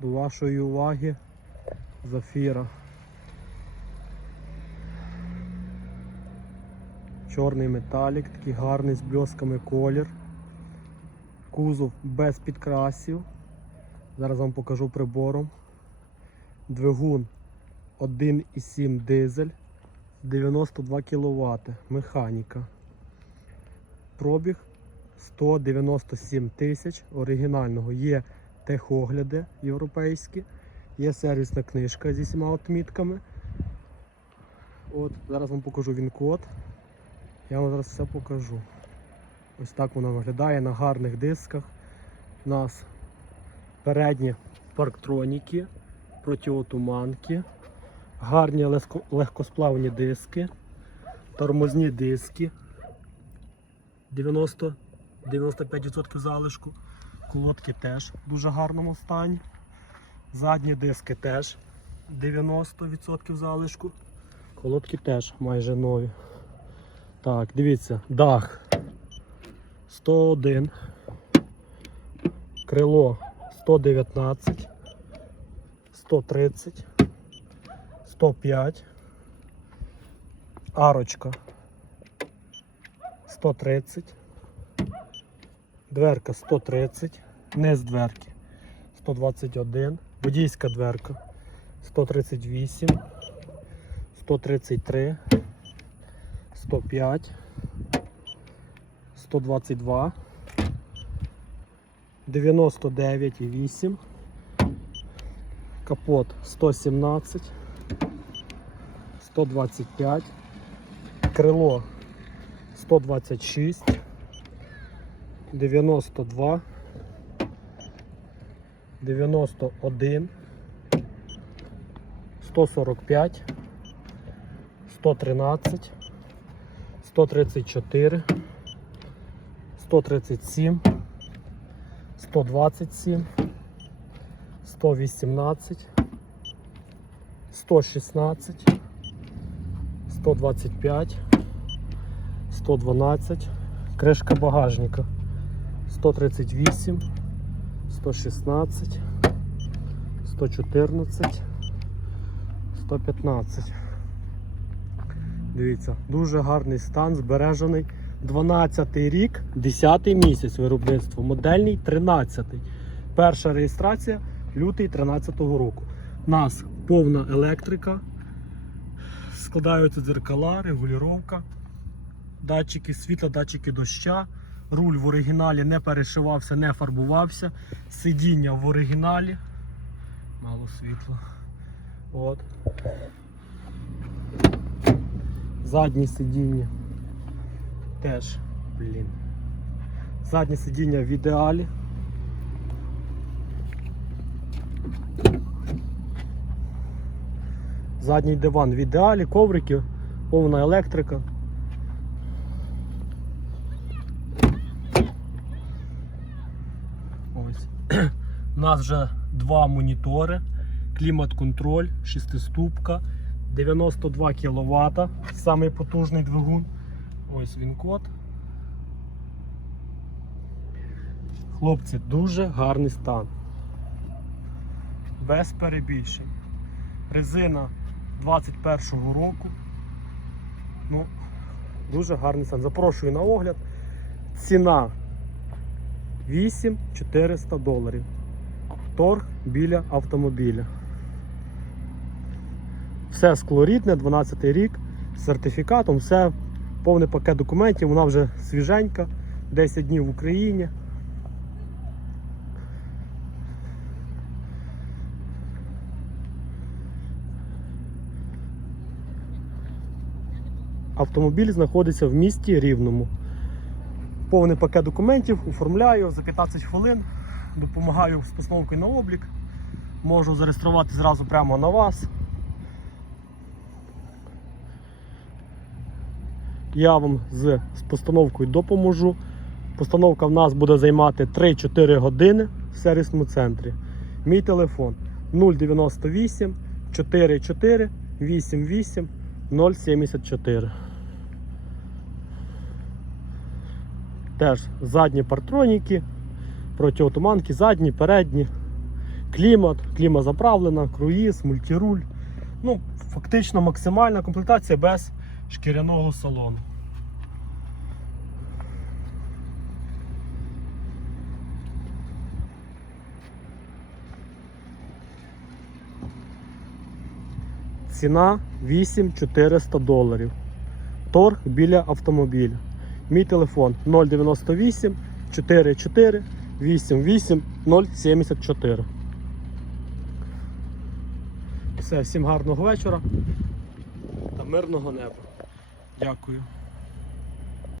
До вашої уваги Зафіра. Чорний металік, такий гарний з бльосками колір. Кузов без підкрасів. Зараз вам покажу прибором. Двигун 1,7 дизель, 92 кВт, механіка. Пробіг 197 тисяч оригінального. Є техогляди європейські, є сервісна книжка зі всіма отмітками. От, зараз вам покажу він код. Я вам зараз все покажу. Ось так вона виглядає на гарних дисках. У нас передні парктроніки, протиотуманки, гарні легкосплавні диски, тормозні диски. 90 95% залишку. Колодки теж в дуже гарному стані. Задні диски теж 90% залишку. Колодки теж майже нові. Так, дивіться, дах. 101, крило 119, 130, 105, арочка 130, дверка 130, низ дверки. 121, водійська дверка. 138, 133, 105, 122, 99,8, капот 117, 125, крило 126, 92, 91, 145, 113, 134, 137, 127, 118, 116, 125, 112, кришка багажника 138, 116, 114, 115. Дивіться, дуже гарний стан, збережений. 12 рік, 10 місяць виробництва, модельний 13. Перша реєстрація лютий 13 року. У нас повна електрика, складаються дзеркала, регулювання, датчики світла, датчики доща. Руль в оригіналі не перешивався, не фарбувався. Сидіння в оригіналі. Мало світла. От. Заднє сидіння. Теж, блін. Заднє сидіння в ідеалі. Задній диван в ідеалі, коврики, повна електрика. Ось. У нас вже два монітори, клімат-контроль, шестиступка, 92 кВт, самий потужний двигун. Ось він код. Хлопці, дуже гарний стан. Без перебільшень. Резина 21-го року. Ну, дуже гарний стан. Запрошую на огляд. Ціна 8400 доларів. Торг біля автомобіля. Все склорідне, 12 рік, з сертифікатом, все, повний пакет документів, вона вже свіженька, 10 днів в Україні. Автомобіль знаходиться в місті Рівному. Повний пакет документів, оформляю за 15 хвилин, допомагаю з постановкою на облік. Можу зареєструвати зразу прямо на вас. Я вам з, з постановкою допоможу. Постановка в нас буде займати 3-4 години в сервісному центрі. Мій телефон 098 44 88 074. Теж задні партроніки, протиотуманки, задні, передні, клімат, клімат заправлена, круїз, мультируль. Ну, фактично максимальна комплектація без шкіряного салону. Ціна 8400 доларів. Торг біля автомобіля. Мій телефон 098 44 88 074. Все, всім гарного вечора та мирного неба. Дякую.